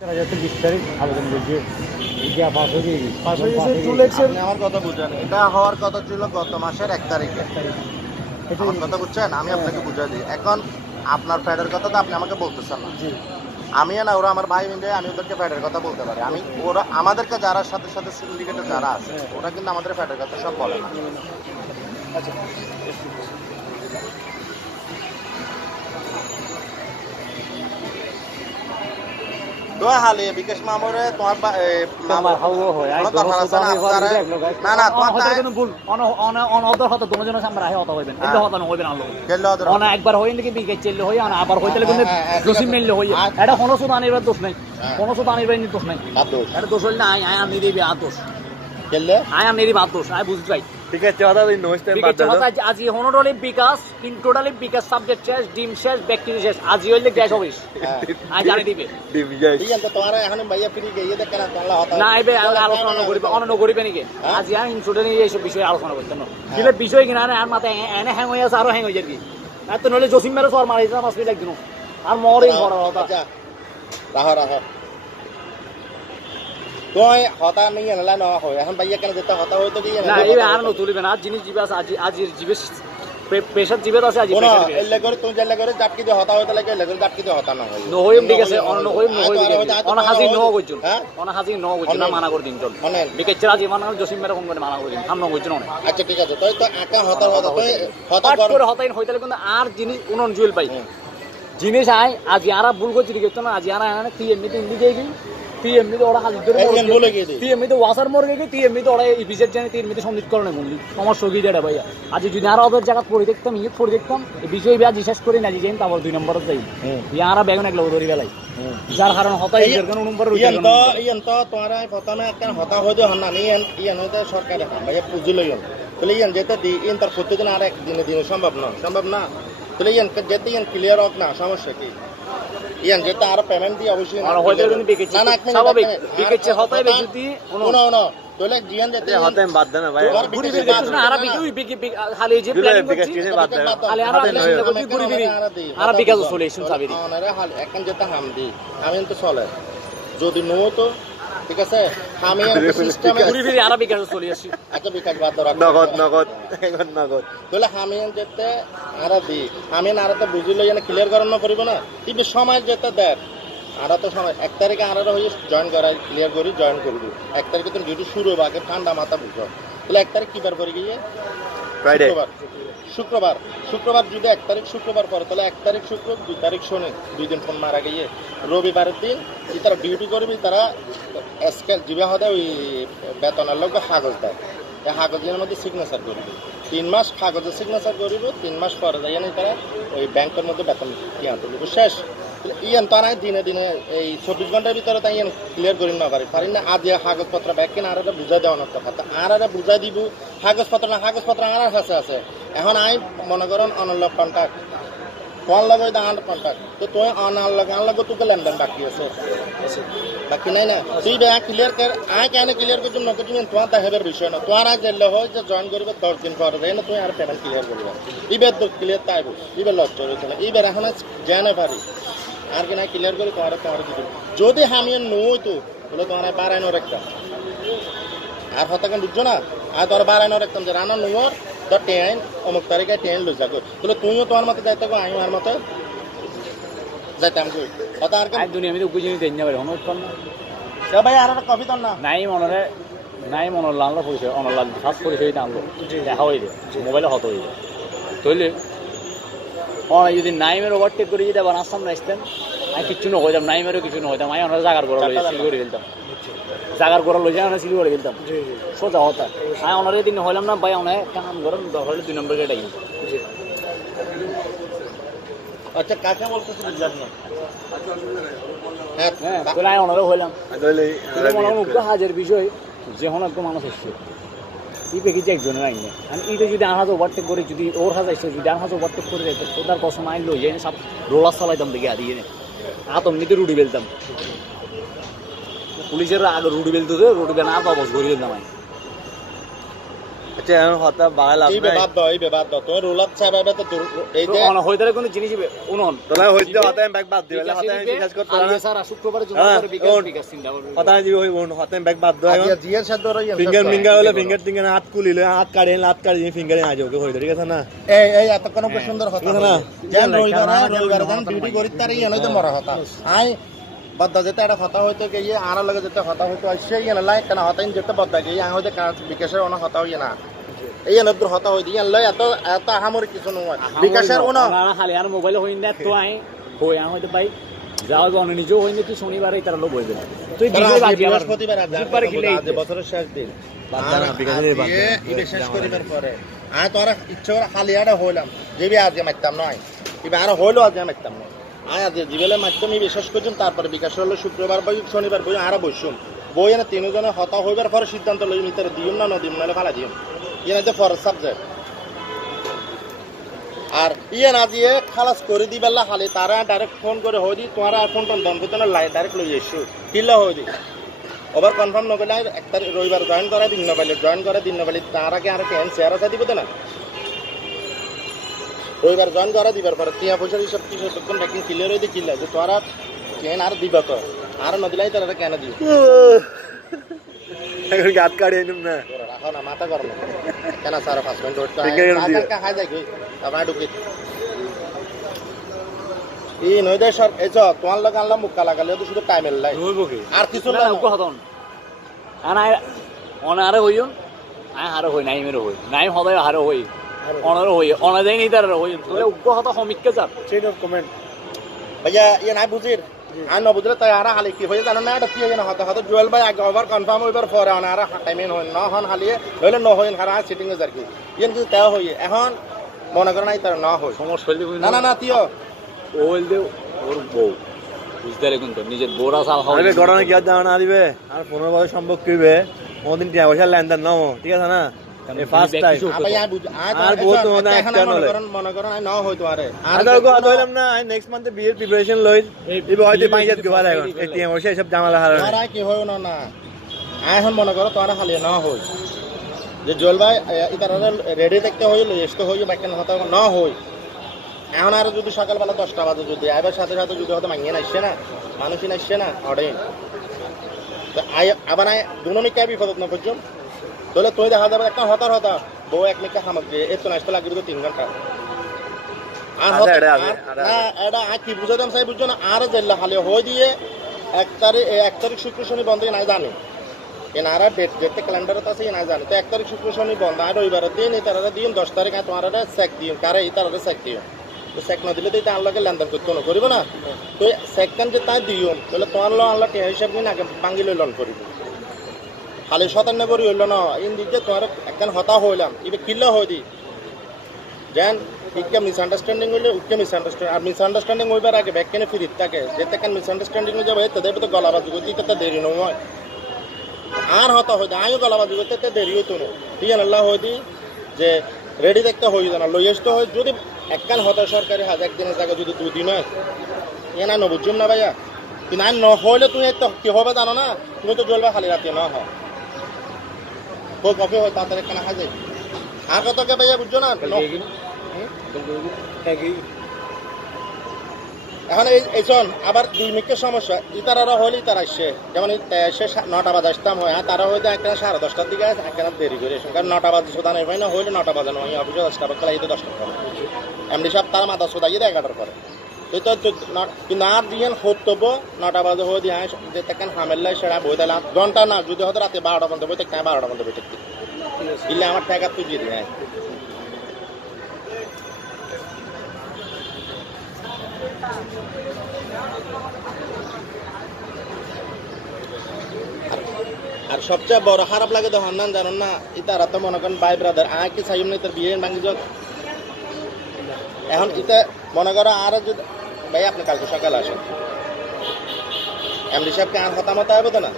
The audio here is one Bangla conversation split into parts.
আমার কথা বুঝেন, এটা হওয়ার কথা ছিল গত মাসের 1 তারিখে। আমার কথা বুঝছেন, আমি আপনাকে বুঝাই দিই। এখন আপনার ফ্যাডের কথা তো আপনি আমাকে বলতেছেন না। আমি না, ওরা আমার ভাই মিলে, আমি ওদেরকে ফ্যাডের কথা বলতে পারি। আমি ওরা আমাদেরকে যারা সাথে সাথে সিন্ডিকেটে যারা আছে ওরা কিন্তু আমাদের ফ্যাডের কথা সব বলে না। দোয়া হালে বিকাশ মামরে তোমার মামা হাওয়া হয় আই কথা আছে না না তোমার তাই কোনো ভুল অনদর হতো তোমার জন্য আমরা আহে হতো হইবেন এন্ড হতো না হইবেন আলো কেল্লা অদর অন একবার হইন কি বিকাশ চললে হই আর আবার হইতলে কিন্তু জসিম মেললে হই এটা কোনো সুদ আনিবার দোষ নাই, কোনো সুদ আনিবার নি দোষ নাই, এটা দোষ হইল না আই আমি দিবি আ দোষ কেল্লে আই আমি দিবি আ দোষ আই বুঝি যাই ঠিক আছে। কথা দিন নষ্ট টাইম বাদ দাও আজ হনরলি বিকাশ ইন টোটালি বিকাশ সাবজেক্ট শেষ ডিম শেষ ব্যাকটেরিয়া শেষ আজ হইলে গ্যাস অফিস আই জানি দিবে ডিম গ্যাস ঠিক আছে। তোমার এখন ভাইয়া ফ্রি গিয়ে দেখ কেন তোলা হতা না আইবে আলোচনা করিবে অন্য করিবে নাকি আজ ইয়া ইন টোটালি এই সব বিষয়ে আলোচনা করতে না দিলে বিষয় কিনা আর মাথা এনে হ্যাং হয়ে আছে আর হ্যাং হয়ে যাবে এত নলে জসিম মেরে সর মারিছে মাস মিলে একদিন আর মরিং করা হতা রাহা রাহা তোই হতা নাই এলা না হয় এখন ভাইয়া কেন যেতে হতা হইতো কি না এই আর ন তুলিবে না আজ জিনিস জিবে আছে আজ জিবে প্রেসার জিবে আছে আজ প্রেসার দিবে এলে করে তুই জেলে করে জাটকি দিয়ে হতা হইতো লাগে এলে করে জাটকি দিয়ে হতা না হয় ন হইম ঠিক আছে অন হইম ন হইম অন হাজি ন কইছুন হ্যাঁ অন হাজি ন কইছুন না মানা করে দিন চল মানে বিকেচরা জীবন জসিম মেরে কোন করে মানা করে দিন সামনে কইছুন না আচ্ছা ঠিক আছে তুই তো আকা হতা হতা তুই হতা করে হতাইন হইতালে কিন্তু আর জিনিস উনন জুয়েল পাই জিনিস আই আজ আরা ভুল করছি কি তো না আজ আরা না তুই এমনি ইন্দি দেই টিএমনি তো ওরা হাজির করে টিএমনি তো ওয়াসার মরে গেছে টিএমনি তো ওরা ইপিজেড জানে টিএমনি তো সন্দিত করে না বললি আমার সগি দেড়া ভাইয়া আজ যদি আর ওদের জায়গা পড়ে দেখতাম ইয়ে পড়ে দেখতাম এই বিষয় বিয়া জিজ্ঞেস করে না যে তারপর 2 নম্বরে যাই ইয়ারা বেগুন এক লোক ধরি বেলাই যার কারণ হতাই এর কারণ নম্বরে ইয়ান তো তোরা প্রথমে একটা হতা হইতো হন না ইয়ান হইতো সরকারে ভাইয়া পুঁজি লইন তাহলে ইয়ান যেতে দি ইন তার প্রতিদিন আর এক দিনে দিনে সম্ভব না তাহলে ইয়ান যেতে ইয়ান ক্লিয়ার হোক না সমস্যা কি ইয়ান যেটা আর পেমেন্ট দি অবশ্যই না হইতে কিন্তু বিকেছে না স্বাভাবিক বিকেছে হতাই যদি না তোলে জিয়ান যেতে হতাই বাদ দেন ভাই ঘুরি ফিরে না আর বিকি খালি যে প্ল্যানিং করছি বাদ দেন খালি আর ঘুরি ফিরে আর বিকাজ সলিউশন সাবিরি আরে হাল এখন যেটা হাম দি আমি তো চলে যদি নো তো ঠিক আছে আমি সিস্টেমে ঘুরি ফিরে আর বিকাজ সলিউশন আচ্ছা বিকাজ বাদ দাও নগদ তোলে আমি যেতে আর দি আমি আর তো বুঝিলে জানা ক্লিয়ার করার না করিব না কিন্তু সময় যেতে দেখ আর তো সময় 1 তারিখে আর হয়ে জয়েন করা ক্লিয়ার করি জয়েন করবি 1 তারিখে তো ডিউটি শুরু হবে আগে ঠান্ডা মাথা বুঝো তাহলে 1 তারিখ কি বার করে গিয়ে ফ্রাইডে শুক্রবার যদি 1 তারিখ শুক্রবার পরে তাহলে 1 তারিখ শুক্র 2 তারিখ শনি 2 দিন ফোন মারা গিয়ে রবিবারের দিন তারা ডিউটি করবি তারা স্কেল জিবে হতে ওই বেতনের লোক কাগজ দেয় এই কাগজের মধ্যে সিগনেচার করবি 3 মাস কাগজে সিগনেচার করিব 3 মাস পরে যাই না তারা ওই ব্যাংকের মধ্যে বেতন ইয়া তুলব শেষ ইয়ান তো নাই দিনে দিনে এই 24 ঘন্টার ভিতরে তাই ইয়ান ক্লিয়ার করি না পারি না আজ কাগজপত্র ব্যাগ কিনা আর বুঝা দেওয়ানোর কথা আর বুঝাই দিব কাগজপত্র আর কাছে আছে এখন আই মনে করেন অনলক কন্ট্যাক্ট ফোন লাগাই দা কন্ট্যাক্ট তো তুই অনলক তোকে লেনদেন বাকি আছে বাকি নাই না তুই ব্যাগ ক্লিয়ার কর আই কেন ক্লিয়ার করছিস না তুমি তোমার দেখাবার বিষয় না তোমার আজ জেলে হয় যে জয়েন করবে 10 দিন পরে যাই না তুই আর পেমেন্ট ক্লিয়ার করবে ইবের তো ক্লিয়ার তাইব ইবের লজ্জা রয়েছে না ইবের এখন জানে পারি আর কি না ক্লিয়ার করে তোমার দিতে যদি আমি নই তো বলে তোমার বাড়াইনো রাখতাম আর হতাকে বুঝছো না আর তোর বাড়াইনো রাখতাম যে রান্না নোর তোর ট্রেন অমুক তারিখে ট্রেন লই যাবো তাহলে তুমিও তোমার মতো যাইতে গো আমি আমার মতো যাইতাম কই হতা আর দুনিয়া আমি তো বুঝিনি দেন যাবে অনুরোধ কর না ভাই আর একটা কফি তোর না নাই মনের লাল পরিচয় অনলাইন ফার্স্ট পরিচয় আনলো দেখা হয়ে যায় মোবাইলে হত হয়ে যায় তৈলে যদি নাইমের ওভারটেক করে যদি আবার আসাম না আসতেন আমি কিচ্ছু না হইতাম নাইমেরও কিছু না হইতাম আমি ওনার জাগার গোড়া লই শিলিগুড়ি গেলতাম জাগার গোড়া লই যাই শিলিগুড়ি গেলতাম সোজা হতা আমি ওনার দিন হইলাম না ভাই ওনার কাম করেন দরকার 2 নম্বর গেট আই আচ্ছা কাকে বলতেছেন জানি হ্যাঁ তাহলে আমি ওনারও হইলাম মনে মুখ হাজার বিষয় যে হন একদম মানুষ এসছে এই প্যাকেজে একজনের আইনে আমি এইটা যদি আনহাজ ওভারটেক করে যদি ওর হাজ আসছে যদি আনহাজ ওভারটেক করে যাইতো তোদার কসম আইন লই যাই সব রোলার চালাইতাম দেখে হারিয়ে নে আতম নিতে রুটি বেলতাম পুলিশের আগে রুটি বেলতো রুটি বেলা আর বাবস ঘুরিয়ে দিলাম আমি আচ্ছা এখন হতা বাগাল এই বাদ দাও তুমি রোলার চাইবে তো এই যে অন হইতারে কোন জিনিস উনন তোলা হইতে হতা ব্যাগ বাদ দিবেলা হতা বিকাশ করতে না স্যার শুক্রবারে জমা করে বিকাশ চিন্তা করবে হতা দিবে হই হতা ব্যাগ বাদ দাও আজ জিয়ার সাথে ধরো ফিঙ্গার হলে ফিঙ্গার টিঙ্গার হাত কুলি লয় হাত কাটে ফিঙ্গারে আজ ওকে হইতো ঠিক আছে না এই এত কোন সুন্দর হতা না জান রবিবার জান ডিউটি করি তার এনই তো মরা হতা আই বদ্দা যেতে একটা হতা হইতো গিয়ে আর লগে যেতে হতা হইতো আসছে ইয়ে লাই কেন হতাইন যেতে বদ্দা গিয়ে আই হইতে কাজ বিকাশের অন হতা হই না এই এনদুর হতা হই দিয়ে লয় এত আহামরি কিছু নয় বিকাশের অন খালি আর মোবাইল হই না তো আই হই আই হইতে ভাই যাও গন নিজেও হই না কি শনিবারে তার লোক হইবে তুই দিলে বাকি আবার বৃহস্পতিবার আজ বছরের শেষ দিন বাদ না বিকাশের বাদ ইবে শেষ করিবার পরে আই তোরা ইচ্ছা করে খালি আড়া হইলাম যেবি আজকে মারতাম নয় ইবে আর হইলো আজকে মারতাম না আয় আজ জিবেলে মাধ্যমে বিশেষ করছেন তারপরে বিকাশ হলো শুক্রবার বই শনিবার বই আর বসুম বই এনে তিনজনে হতা হইবার পরে সিদ্ধান্ত লই মিটারে দিম না নদিম নাহলে ফালা দিম ইয়ে তো ফরজ সাবজেক্ট আর ইয়ে না দিয়ে খালাস করে দিবেলা খালি তারা ডাইরেক্ট ফোন করে হই দি তোমার আর ফোন টোন দম করতে না লাই ডাইরেক্ট লই এসো কিল্লা হই দি ওভার কনফার্ম নগলে এক তারিখ রবিবার জয়েন করা দিন নবাইলে জয়েন করে দিন নবাইলে তার আগে আর কেন শেয়ার আছে দিব না রবিবার জয়েন করা দিবার পরে টিয়া পয়সার হিসাব কি তখন ট্র্যাকিং ক্লিয়ার হইতে কিল্লা যে তোরা কেন আর দিবা তো আর নদিলাই তারা কেন দিও এখন গাত কাটিয়ে নিম না রাখো না মাথা গরম কেন স্যার 5 মিনিট ওইটা খাই যাই কই আপনার ঢুকি এই নইদে সর এই তো তোমার লগে আনলাম মুক্কা লাগালে তো শুধু টাইম এলাই আর কিছু না উকো হতন আনা অনারে হইও আই হারে হই নাই মেরে হই নাই হদাই হারে হই অনারে হই অনা দেই নি তার হই তাহলে উকো হতা সমিক্কে যা চেইন অফ কমেন্ট ভাইয়া ইয়ে নাই বুঝির আর না বুঝলে তাই আর হালি কি হয়ে জানো না এটা কি হয়ে না হতা হতা জুয়েল ভাই আগে ওভার কনফার্ম হইবার পরে আর টাইমিং হই না হন হালিয়ে হইলে ন হইন হারা সিটিং এ যার কি ইয়েন কিন্তু তাও হই এখন মনে করেন নাই তার না হই সমস্যা হইলে না না না তিও ওইল দে ওর বউ বুঝতে রে কিন্তু নিজের বোরা সাল খাওয়া আরে গড়ানো কি আর দাও না দিবে আর 15 বছর সম্ভব কইবে কোনদিন টিয়া পয়সা লেনদেন নাও ঠিক আছে না এই ফার্স্ট টাইম ভাই আই বুঝ আর বহুত মনে একটা মনে করেন আই না হইতো আরে আর গো হইলাম না আই নেক্সট মান্থে বিয়ের প্রিপারেশন লই ইবে হয়তো পাঁচজাত গবার এখন এই টিয়া পয়সা সব জামালা হারানো আর কি হইও না না আই এখন মনে করো তোরা খালি না হই যে জল ভাই ইতারা রেডি দেখতে হইল এসতে হইল বাকি হতা না হই এখন আর যদি সকালবেলা 10টা বাজে যদি আইবার সাথে সাথে যদি হয়তো মাইয়ে আসছে না মানুষই আসছে না অর্ডার তো আবার দুনো মিকা বিপদ না বুঝছো তাহলে তুই দেখা যাবে একটা হতার হতা বউ এক মিকা সামগ্রী এত নষ্ট লাগবে 3 ঘন্টা আর না এটা কি বুঝাতাম চাই বুঝছো না আর জেলা খালি হয়ে দিয়ে 1 তারিখ শুক্র শনি বন্ধ না জানি এনারা ডেটে ক্যালেন্ডারত আছে না জানি তো 1 তারিখ শুক্র শনি বন্ধ আর রবিবার দিন তারা দিন 10 তারিখ তোমার চেক দিন কারে তারা চেক দিও তো চেক না দিলে তো এটা আনলাকে লেনদেন করতে না করিব না তো সেকেন্ড যে তাই দিও তাহলে তোমার লো আনলা হিসাব নিন আগে বাঙ্গি লই লন করিব খালি 57 করি হইল না ইন দিকে তোমার একখান হতা হইলাম এবে কিল্লা হই দি যেন ইকে মিসআন্ডারস্ট্যান্ডিং হইলে উকে মিসআন্ডারস্ট্যান্ডিং আর মিসআন্ডারস্ট্যান্ডিং হইবার আগে ব্যাককেনে ফিরিত থাকে যেতে কান মিসআন্ডারস্ট্যান্ডিং হয়ে যাবে তাদের তো গলাবাজি করতে তো দেরি নয় আর হতা হই আয়ও গলাবাজি করতে তো দেরি হইতো না ঠিক আল্লাহ হই দি যে রেডি দেখতে হই জানা লই আসতে হয় যদি একখান হতা সরকারি হাজ একদিনের জায়গা যদি 2 দিন হয় এ না বুঝুম না ভাইয়া কিন্তু আর ন হইলে তুমি তো কি হবে জানো না তুমি তো জ্বলবা খালি রাতে না হয় কই কফি হয় তাড়াতাড়ি খানা খাই যায় আর কত কে ভাইয়া বুঝছো না এখন এই শোন আবার 2 মিনিটের সমস্যা ইতারা হইলে ইতারা আসছে যেমন সে 9টা বাজে আসতাম হয় তারা হয়তো একটা 10:30টার দিকে আসে একটা দেরি করে আসে কারণ 9টা বাজে সোদা নেই না হইলে 9টা বাজে নয় অফিসে 10টা বাজে খাইতে 10টা পরে এমডি সাহেব তার মাথা সোদাই 11টার পরে তো কিন্তু আর দিয়ে হতব 9টা বাজে হয়ে দিয়ে যে তেকেন হামেল্লাই সেটা বই দিলে ঘন্টা না যদি হয়তো রাতে 12টা পর্যন্ত বই থেকে 12টা পর্যন্ত বই থাকতে দিলে আমার টাকা তুই দিয়ে দিয়ে আর সবচেয়ে বড় খারাপ লাগে তখন না জানো না ইতারা তো মনে করেন ভাই ব্রাদার আর কি চাইম না তোর বিয়ে ভাঙি যাক এখন ইতা মনে করো আর যদি ভাই আপনি কালকে সকালে আসেন এমডি সাহেবকে আর হতামত হবে তো না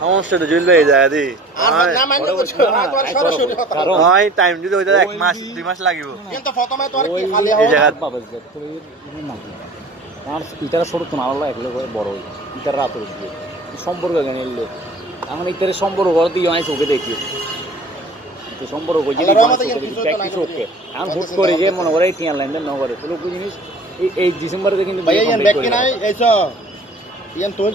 সমস্যা তো জুল হয়ে যায় দি আর না মাইন্ড করছো না তোর সরাসরি হতামত হয় টাইম যদি হইতা 1 মাস 2 মাস লাগিব কিন্তু প্রথমে তোর কি খালি হবে বাবা তো আর ইতারা ছোট তো না আল্লাহ এগুলো বড় হই ইতারা রাত হই সম্পর্ক জানিলে আমার ইতারে সম্পর্ক করে দিয়ে আইছে ওকে দেখি তো সম্পর্ক কই আল্লাহর রহমতে কিন্তু কিছু হতো না, কিছু ওকে এখন হুট করে যে মনে করে টিয়ার লেনদেন না করে তাহলে ওই জিনিস এই ডিসেম্বরে কিন্তু ভাই ইয়ান ব্যাক কি নাই এইছো ইয়ান তুই